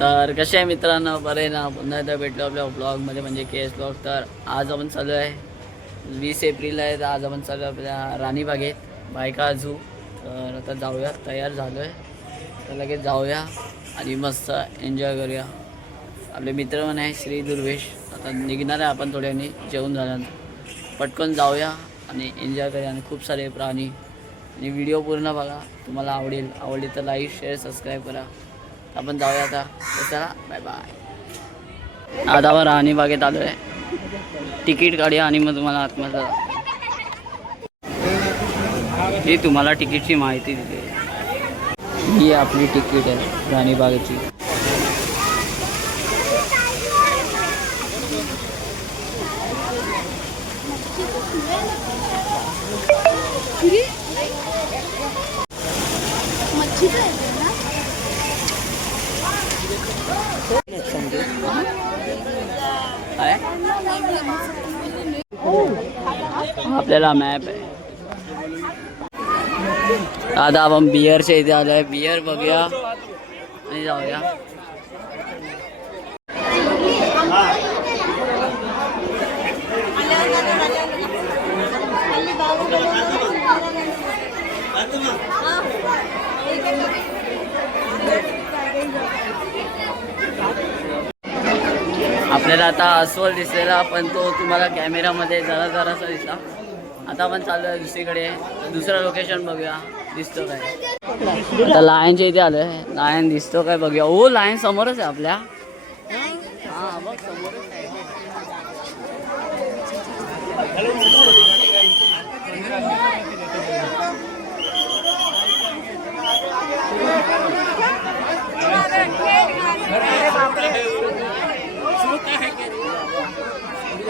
तर कसे आहे मित्रांनो? बरे ना? पुन्हा एकदा भेटलो आपल्या ब्लॉगमध्ये म्हणजे के एस ब्लॉग तर आज आपण चालू आहे. वीस एप्रिल आहे तर आज आपण चालू आहे आपल्या राणीबागेत बायका झू तर आता जाऊया तयार झालो आहे तर लगेच जाऊया आणि मस्त एन्जॉय करूया. आपले मित्र पण आहे श्री दुर्वेश. आता निघणार आहे आपण थोड्याने जेवण झाल्यानंतर. पटकन जाऊया आणि एन्जॉय करूया. आणि खूप सारे प्राणी. आणि व्हिडिओ पूर्ण बघा. तुम्हाला आवडेल आवडली तर लाईक शेअर सबस्क्राईब करा. आपण जाऊया आता. चला बाय बाय आता राहणी बागेत आलो आहे तिकीट काढूया आणि मग तुम्हाला आतमध्ये ही तुम्हाला तिकीटची माहिती दिली ही आपली तिकीट आहे राणीबागेची आपल्याला मॅप आहे. आता आपण बियरच्या इथे आलो आहे बियर बघूया. आणि जाऊया. आपल्याला आता अस्वल दिसलेला पण तो तुम्हाला कॅमेरामध्ये जरा जरासा दिसला. आता आपण चालू आहे दुसरीकडे. दुसरं लोकेशन बघूया. दिसतो काय? आता लायनच्या इथे आलोय. लायन दिसतो काय बघूया. ओ लायन समोरच आहे आपल्या. हां बघ समोरच आहे.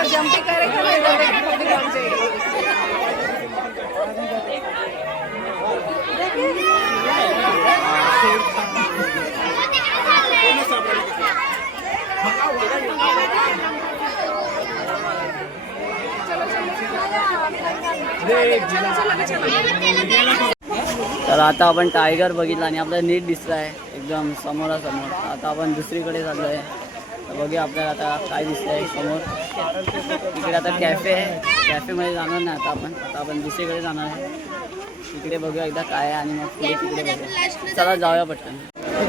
थोडासा जंपिंग करायचं नाही तर ते खूप लांब जाईल. तर आता आपण टायगर बघितला आणि आपल्याला नीट दिसलाय एकदम समोरासमोर आता आपण दुसरीकडे चाललो आहे तर बघूया आपल्याला आता काय दिसतंय समोर. तिकडे आता कॅफे आहे. कॅफेमध्ये जाणार नाही आता आपण. आता आपण दुसरीकडे जाणार आहे. तिकडे बघूया एकदा काय आहे आणि मग पुढे तिकडे बघूया. चला जाऊया पटकन.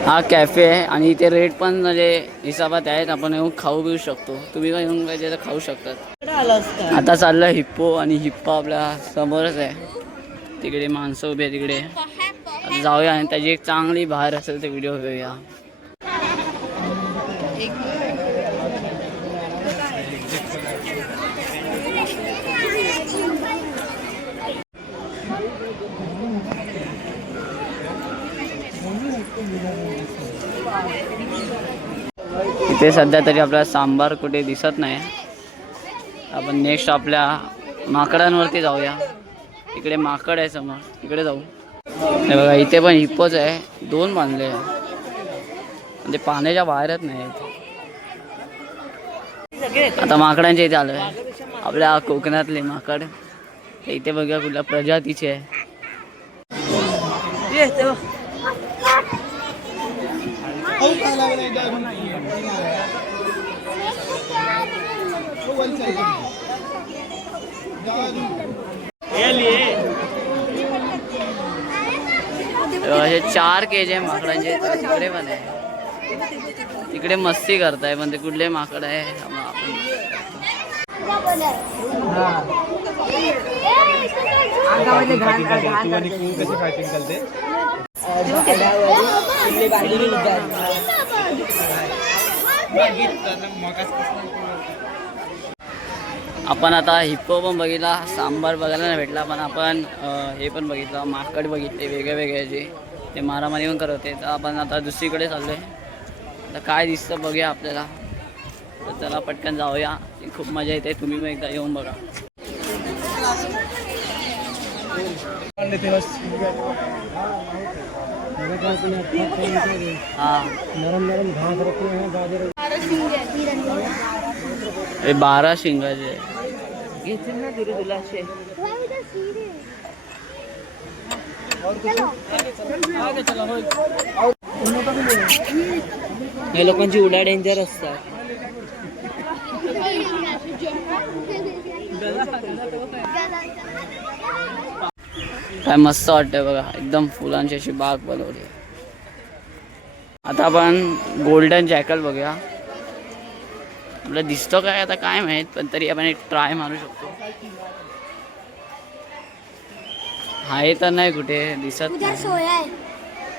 हा कॅफे आहे आणि इथे रेट पण म्हणजे हिसाबात आहेत. आपण येऊन खाऊ पिऊ शकतो. तुम्ही काय येऊन पाहिजे तर खाऊ शकतात. आता चाललं हिप्पो आणि हिप्पो आपल्या समोरच आहे. तिकडे माणसं उभी आहे तिकडे. जाऊया आणि त्याची एक चांगली बाहेर असेल ते व्हिडिओ घेऊया इथे सध्या तरी आपल्याला सांबार कुठे दिसत नाही आपण नेक्स्ट आपल्या माकडांवरती जाऊया इकडे माकड आहे समोर इकडे जाऊ हे बघा इथे पण हिप्पोच आहे दोन बांधले आहे. म्हणजे पाण्याच्या बाहेरच नाही आहेत. आता माकडांच्या इथे आहे आपल्या कोकणातले माकड इथे बघा कुठल्या प्रजातीचे आहे असे चार केज आहे माकडांचे तर तिकडे पण आहे तिकडे मस्ती करताय पण ते कुठले माकड आहे आपण आपण आता हिप्पो पण बघितला सांबार बघायला नाही भेटला पण आपण हे पण बघितलं माकड बघितले वेगळे वेगळ्याचे ते मारामारी पण करत होते. तर आपण आता दुसरीकडे चाललो आहे तर काय दिसतं बघूया आपल्याला. तर त्याला पटकन जाऊया. खूप मजा येते. तुम्ही पण एकदा येऊन बघा. नरम नरम घास रखे हैं गाजर हे बारा शिंगाचे घेतील ना तुला दुलाचे या लोकांची उड्या डेंजर असतात काय मस्त वाटतंय बघा. एकदम फुलांची अशी बाग बनवली. आता आपण गोल्डन जॅकल बघूया. आपलं दिसतो काय आता काय माहीत पण तरी आपण एक ट्राय मारू शकतो. आहे तर नाही कुठे दिसत नाही.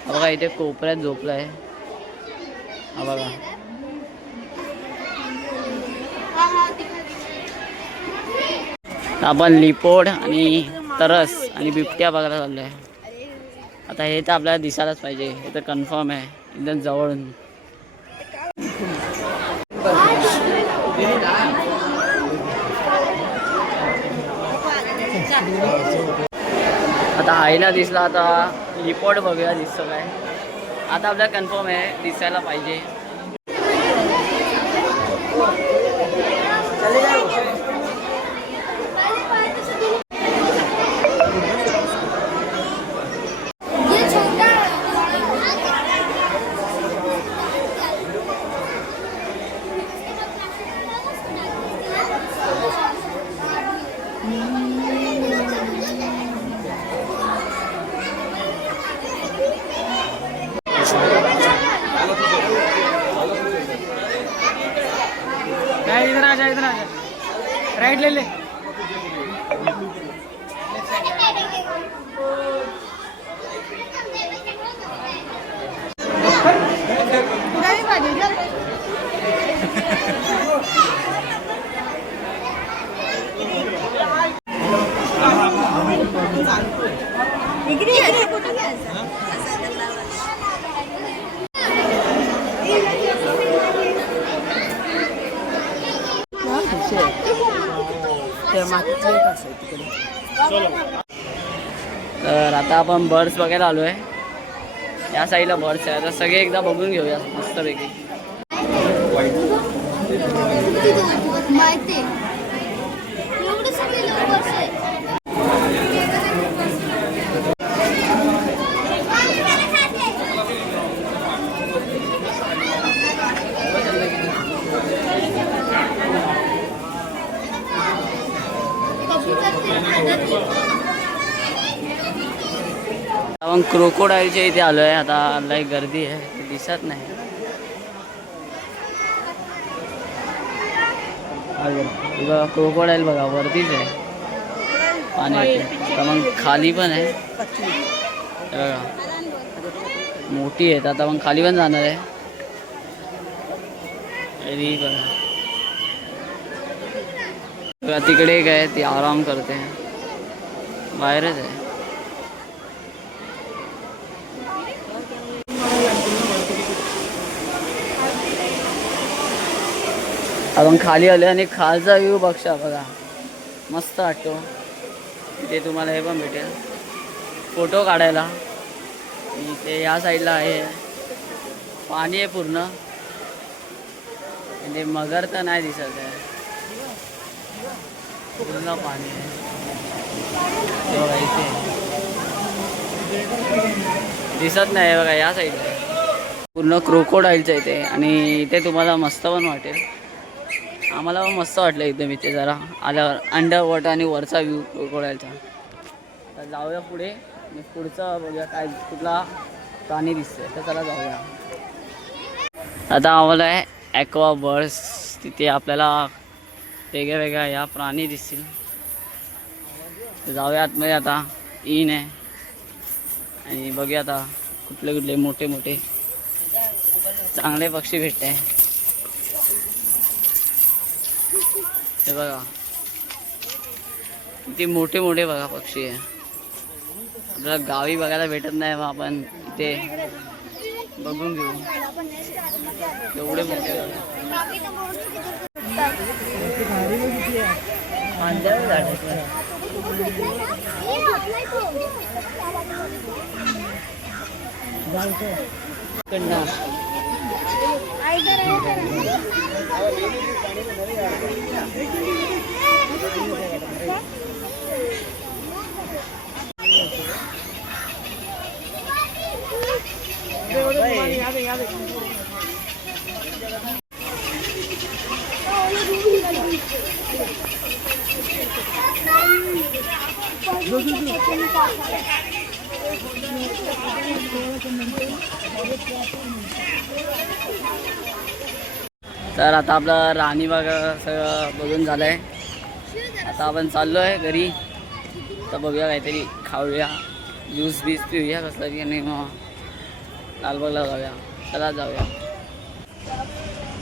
बघा इथे कोपऱ्यात झोपलाय. हा बघा. आपण लिपोड आणि तरस आणि बिबट्या बघायला चाललोय. आता हे तर आपल्याला दिसायलाच पाहिजे. हे तर कन्फर्म आहे. एकदम जवळून. आता आईला दिसला आता रिपोर्ट बघूया दिसतो काय. आता आपल्याला कन्फर्म आहे दिसायला पाहिजे. काय इधर आ जा इधर आ जा। राइट ले ले। इकडे कुठे घ्यायचं तर आता आपण बर्ड्स बघायला आलो आहे या साईडला बर्ड्स आहे आता सगळे एकदा बघून घेऊया मस्तपैकी माहिती एवढं सगळे लोक आहे आपण क्रोकोडाईलच्या इथे आलो आहे आता लय गर्दी आहे. दिसत नाही. बघा क्रोकोडाईल बघा वरतीच आहे. पाण्यात तर मग खाली पण आहे. बघा. मोठी आहे आता मग खाली पण जाणार आहे. बघा. तिकडे एक आहे ती आराम करते बाहेरच आहे आपण खाली आलो आणि खालचा व्ह्यू बघशा बघा। मस्त वाटतो। इथे तुम्हाला हे पण भेटेल। फोटो काढायला। इथे या साईडला आहे। पाणी आहे पूर्ण। म्हणजे मगर तर नाही दिसत आहे। पूर्ण पाणी आहे. बघा इथे. दिसत नाही बघा या साईडला पूर्ण क्रोकोडाईलच्या इथे आणि इथे तुम्हाला मस्त पण वाटेल. आम्हाला पण मस्त वाटलं एकदम इथे जरा. आल्यावर अंडर वॉटर आणि वरचा व्ह्यू क्रोकोडाईलचा. तर जाऊया पुढे. आणि पुढचं बघूया काय कुठला प्राणी दिसतोय. तर चला जाऊया. आता आम्हाला आहे ॲक्वा बर्ड्स तिथे आपल्याला वेगळ्या वेगळ्या या प्राणी दिसतील. जाऊया आतमध्ये आता. इन आहे. आणि बघूया आता कुठले कुठले मोठे मोठे चांगले पक्षी भेटते. हे बघा. किती मोठे मोठे बघा पक्षी आहे. आपल्याला गावी बघायला भेटत नाही मग आपण इथे बघून घेऊ. एवढे मोठे झाले. मांजावर झाड आहेत बरं. कडनं. तर आता आपलं राहणीबाग सगळं बघून झालं आहे आता आपण चाललो आहे घरी. तर बघूया काहीतरी खाऊया. ज्यूस बीस पिऊया कसलं तरी नाही मग. लालबागला जाऊया. चला जाऊया.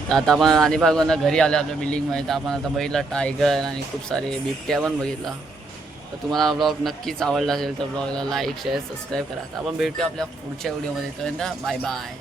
तर आता आपण राणीबागवरनं घरी आलो आपल्या बिल्डिंगमध्ये तर आपण आता बघितलं टायगर आणि खूप सारे बिबट्या पण बघितला. तर तुम्हाला ब्लॉग नक्कीच आवडला असेल तर ब्लॉगला लाईक शेअर सबस्क्राईब करा. तर आपण भेटूया आपल्या पुढच्या व्हिडिओमध्ये तोपर्यंत बाय बाय